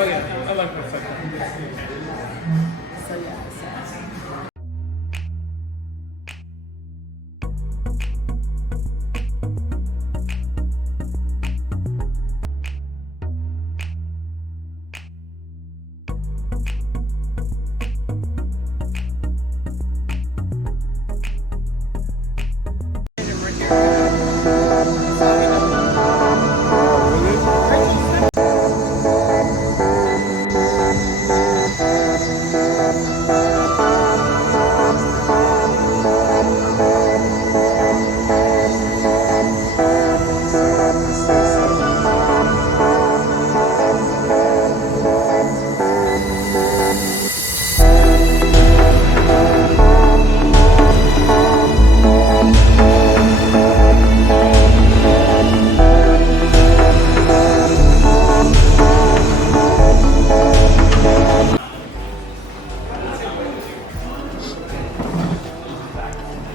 Oh yeah, I like the second. So yeah.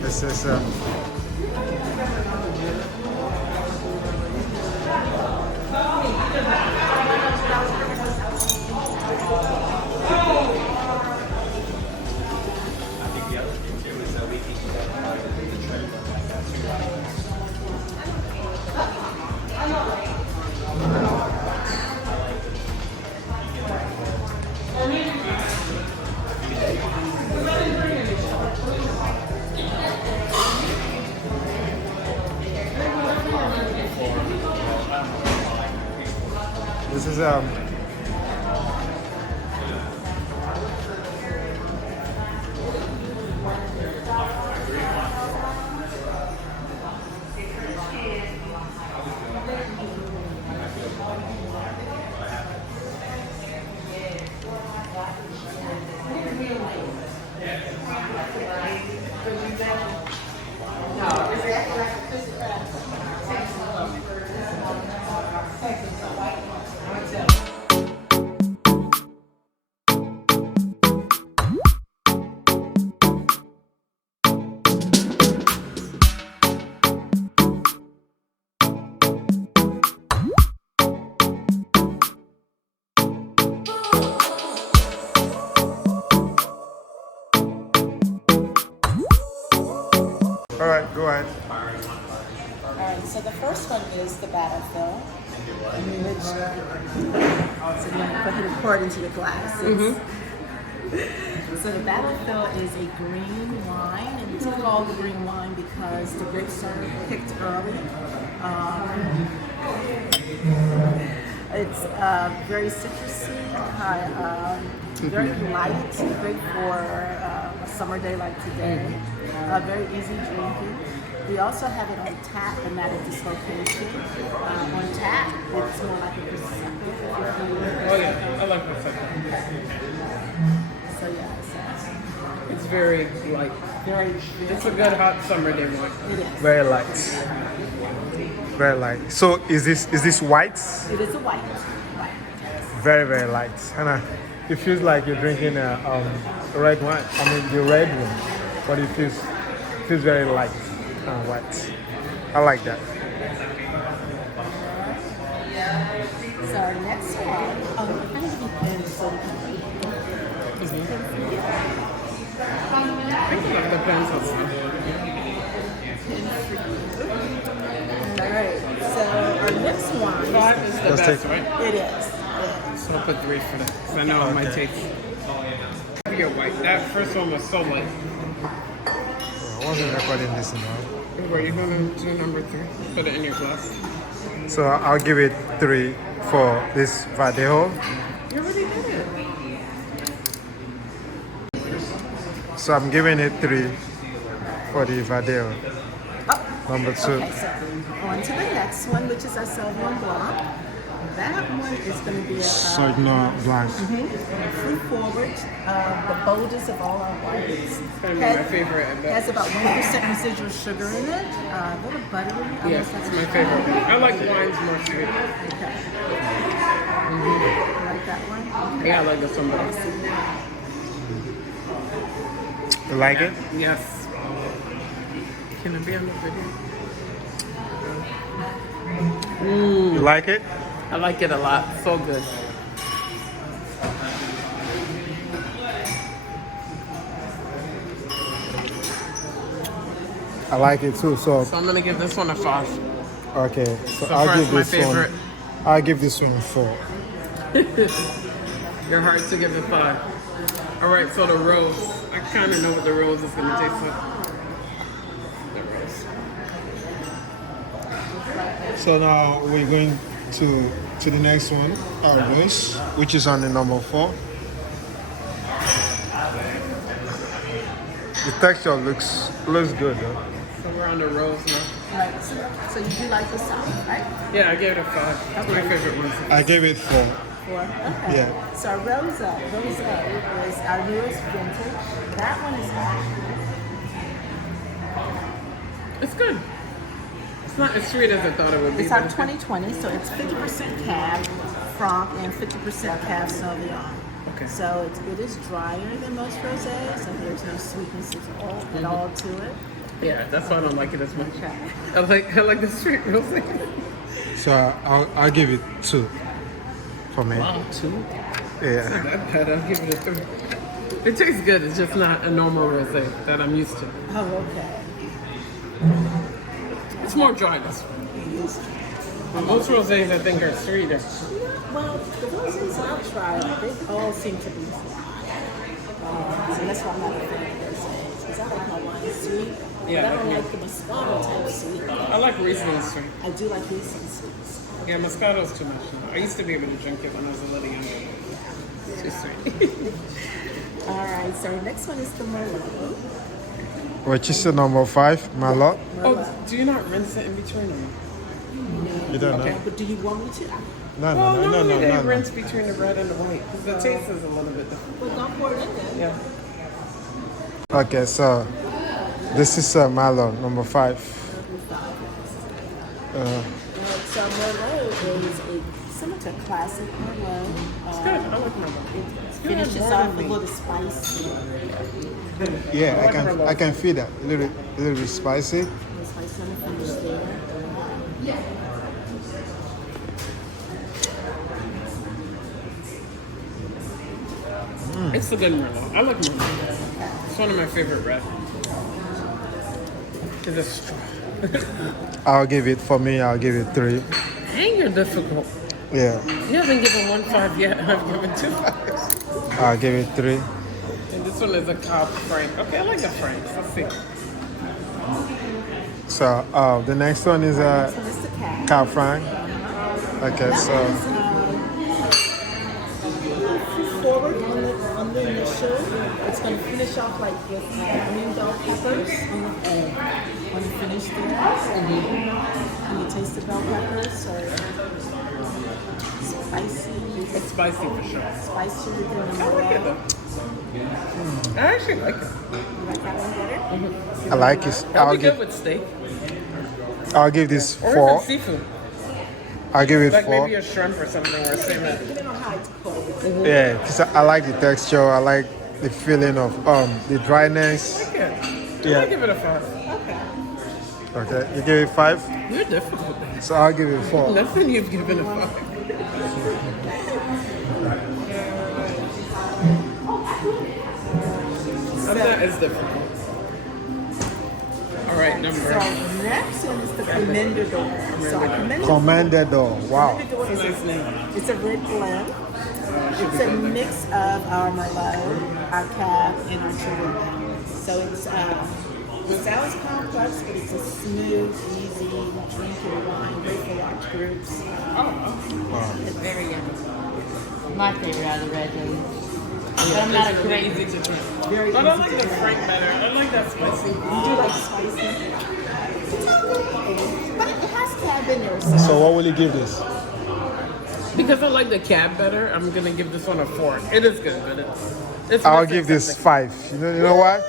This is this is all right. Go ahead. Alright, so the first one is the battlefield, in which so you want to go ahead and pour it into your glasses. So the battlefield is a green wine, and it's called the green wine because the grapes are picked early. It's very citrusy, very light, great for a summer day like today. Very easy drinking. We also have it on tap, and not at this location. On tap, it's more like a prosecco. Oh yeah, I like the second. So yeah, It's very light. very. It's a good hot summer day wine. It is. Very light. Very light. So is this white? It is a white. Yes. Very light. And it feels like you're drinking a red wine. I mean the red one, but it feels very light and white. I like that. So our next one. I'm going to be playing so I think I love the pencils. Alright, so our next one. 5 is the Let's best, take- right? It is. So I'll put 3 for that. 'Cause I know it might take. You're white. That first one was so light. I wasn't recording this now. Were you going to do number 3? Put it in your glass. So I'll give it 3 for this Verdejo. You already did it. So I'm giving it 3 for the Verdejo. Number 2. Okay, so on to the next one, which is our Sauvignon Blanc. That one is going to be a Sauvignon Blanc. fruit forward, the boldest of all our wines. It's gonna be my favorite, I bet. Has about 1% residual sugar in it, a little buttery. Yes, almost like it's a my shot. favorite. I like wines more sweet. Okay. You like that one? Yeah, I like this one better. You like it? Yes. Can it be on the video? You like it? I like it a lot. So good. I like it too. So So I'm gonna give this one a 5. okay, so So I'll far give it's my this favorite. one. I'll give this one 4. You're hard to give it 5. All right, so the rose. I kind of know what the rose is gonna taste like. The rose. So now we're going to the next one, our rose, which is on the number 4. The texture looks good though. So we're on the rose now. Right. So you do like the sound, right? Yeah, I gave it a 5. That's my favorite one. I gave it 4. 4. Okay. Yeah. So Rosa is our newest vintage. That one is It's good. It's not as sweet as I thought it would be. It's our 2020, so it's 50% Cab Franc and 50% Cab Sauvignon. Okay. So it is drier than most rosés, so there's no sweetness at all to it. Yeah, that's why I don't like it as much. Okay. I like the sweet rosé. So I'll give it 2 for me. Wow, 2. Yeah. Not bad. I'll give it a 3. It tastes good. It's just not a normal rosé that I'm used to. Oh, okay. It's more dryness. Most rosés I think are sweeter. Well, the rosés I've tried, they all seem to be flat. So that's why I'm not a fan of rosés, because I like my wine sweet, but Yeah, I don't like like the Moscato type sweet. I like Riesling sweet. I do like Riesling sweets. Yeah, Moscato's too much now. I used to be able to drink it when I was a little younger. It's too sweet. All right, so next one is the Merlot. Which is the number 5, Malot. Oh, do you not rinse it in between them? You don't know? But do you want me to? No, Well, no, no, normally no, they no, no. rinse between the red and the white because the taste is a little bit different. Well, don't pour it in there. Yeah. Okay, so this is Malot, number 5. So Merlot is similar to classic Merlot. It's good. I like Merlot. It finishes off a little spicy. Yeah, I can feel that. A little bit spicy. The spicy on the finish there. It's a good Merlot. I like Merlot. It's one of my favorite red. Because it's strong. I'll give it 3. Dang, you're difficult. Yeah, You haven't given 1 5 yet. I've given 2 5s. I'll give it 3. And this one is a Cab Franc. Okay, I like the Franks. Let's see. So the next one is So this is the Cab. Cab Franc. Okay, so Forward on the initial, it's going to finish off like with green bell peppers on the finish there. Can you taste the bell peppers or spicy? It's spicy for sure. Spicier than the I like it Merlot. though. I actually like it. You like that one better? I like it. I'll be good with steak. I'll give this Or 4. even seafood. I'll give it Like 4. maybe a shrimp or something or salmon. Depending on how it's cooked. Yeah, because I like the texture. I like the feeling of the dryness. I like it. Yeah. I'll give it a 5. Okay, you give it 5, You're difficult. so I'll give it 4. Nothing you've given a 5. That is difficult. All right, So number. next one is the Commendador. So Commendador. Wow. Commendador is Nice name. it's a red blend. It's a mix of our Merlot, our Cab, and our Chenin. So it sounds complex, but it's a smooth, easy drinking wine, great for large groups. It's very yummy. My favorite out of the red ones. But Yeah, I'm not a it's really great. easy to drink. Very But I easy like to the drink. Frank better. I like that spicy. You do like spicy? But it has Cab in there. So what will you give this? Because I like the Cab better, I'm gonna give this one a 4. It is good, but it's I'll missing give this something. 5. You know why?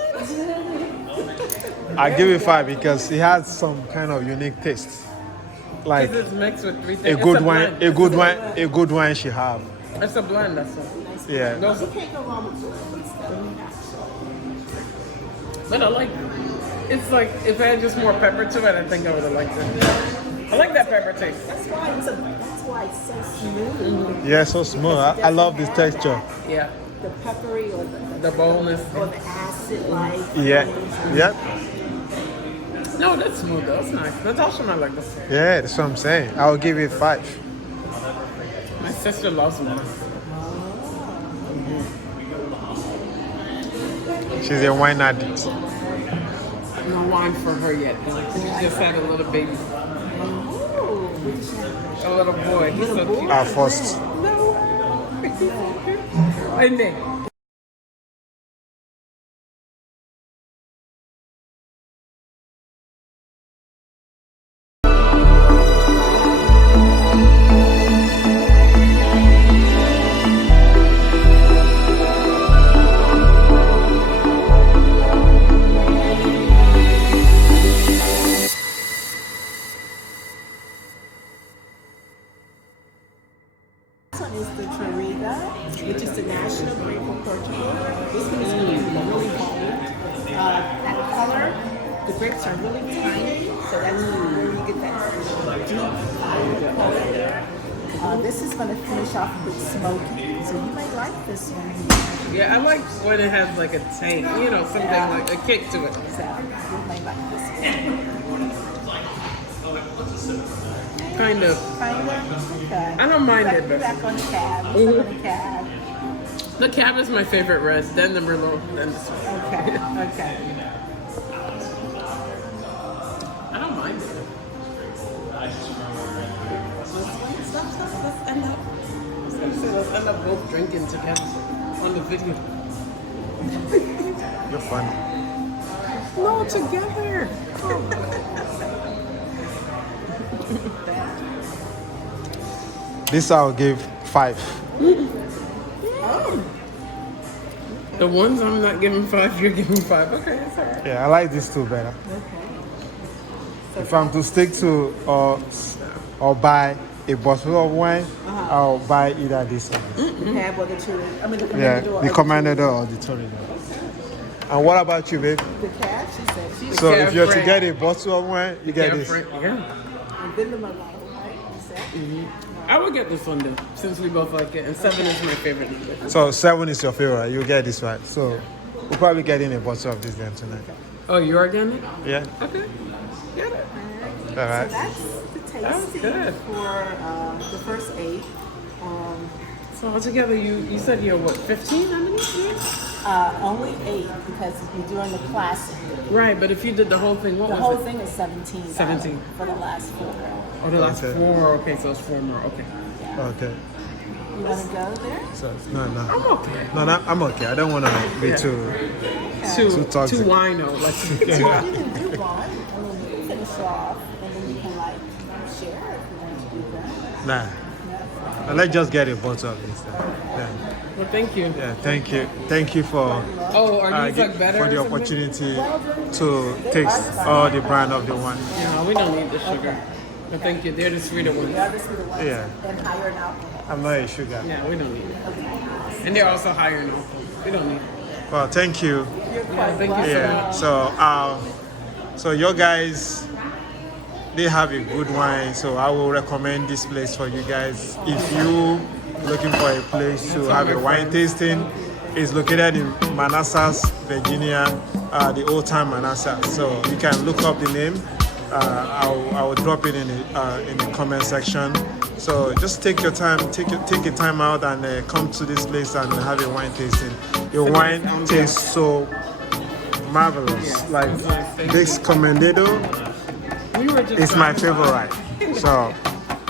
I'll give it 5 because it has some kind of unique taste. Like Because it's mixed with 3 a things. good It's wine, blend. a good wine, a good wine should have. It's a blend, that's all. Yeah. Those, You can't go wrong with blends. but I like It's like if I had just more pepper to it, I think I would have liked it. I like that pepper taste. That's why it's so smooth. Yeah, so smooth. I love this texture. Yeah, The peppery or the boldness. or the acid like. Yeah, yeah, No, that's smooth though. That's nice. That's also not like this. yeah. That's what I'm saying. I'll give it 5. My sister loves them. She's a wine addict. No wine for her yet. Though. She just had a little baby, a little boy. He's so cute. Our first. No. And then. This one is the Trariga, which is the national grape from Portugal. This one is really bold. That color, the grapes are really tiny, so that's where you get that deep color there. This is going to finish off with smoky, so you might like this one. Yeah, I like when it has like a tank, you know, something like a kick to it. So you might like this one. Kind of. Kind of? Okay. I don't mind it, but Back on the cab. Let's look at the cab. the cab is my favorite red. Then the Merlot, then this one. Okay, okay. I don't mind it. Let's end up. Let's end up both drinking together on the video. You're funny. No, together. This I'll give 5. The ones I'm not giving 5, you're giving 5. Okay, that's all right. Yeah, I like this two better. If I'm to stick to or buy a bottle of wine, I'll buy either this one. The cab or the Trariga. I mean the Yeah, Comendador. the Comendador or the Torino. And what about you, babe? The cab, she said. She's So if you're to friend. get a bottle of wine, you get this. Yeah. and then the Merlot, right? You said? I would get this one though, since we both like it, and 7 is my favorite. So 7 is your favorite. You get this one. So we'll probably get in a bottle of this then tonight. Oh, you are getting it? Yeah. Okay. Get it. All So right. that's the tasting good. for the first 8. So altogether, you said you're what, 15? How many? Only 8 because you're doing the classic. Right, but if you did the whole thing, what The was whole it? thing is 17. 17. For the last 4. Oh, the last Okay. 4. Okay, so it's 4 more. Okay. Okay. You want to go there? So no. I'm okay. No, I'm okay. I don't want to be Yeah. too. Too toxic. too wino, like. You can do one, and then you can finish off, and then you can like share if you want to do that. Nah. Let's just get a bottle of this. Yeah. Well, thank you. Yeah. Thank you. Thank you for Oh, are these like better? for the or something? opportunity to taste all the brand of the wine. No, we don't need the sugar. But thank you. They're the sweeter ones. The others were the ones Yeah. and higher in alcohol. I'm not a sugar. Yeah, we don't need it. And they're also higher in alcohol. We don't need it. Well, thank you. Yeah, thank you so Yeah. much. So your guys, they have a good wine. So I will recommend this place for you guys. If you looking for a place to have a wine tasting, it's located in Manassas, Virginia, the old time Manassas. So you can look up the name. I will drop it in the comment section. So just take your time, take a time out and come to this place and have a wine tasting. Your wine tastes so marvelous. Yeah, Like it's nice. Thank this Comendador We were just is my talking about favorite. So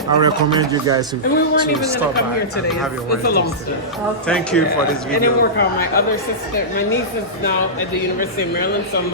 I recommend you guys to, And we weren't even to gonna stop come by here and today. have a wine It's a long tasting. story. Thank you for this It didn't video. work out. My other sister, my niece is now at the University of Maryland, so I'm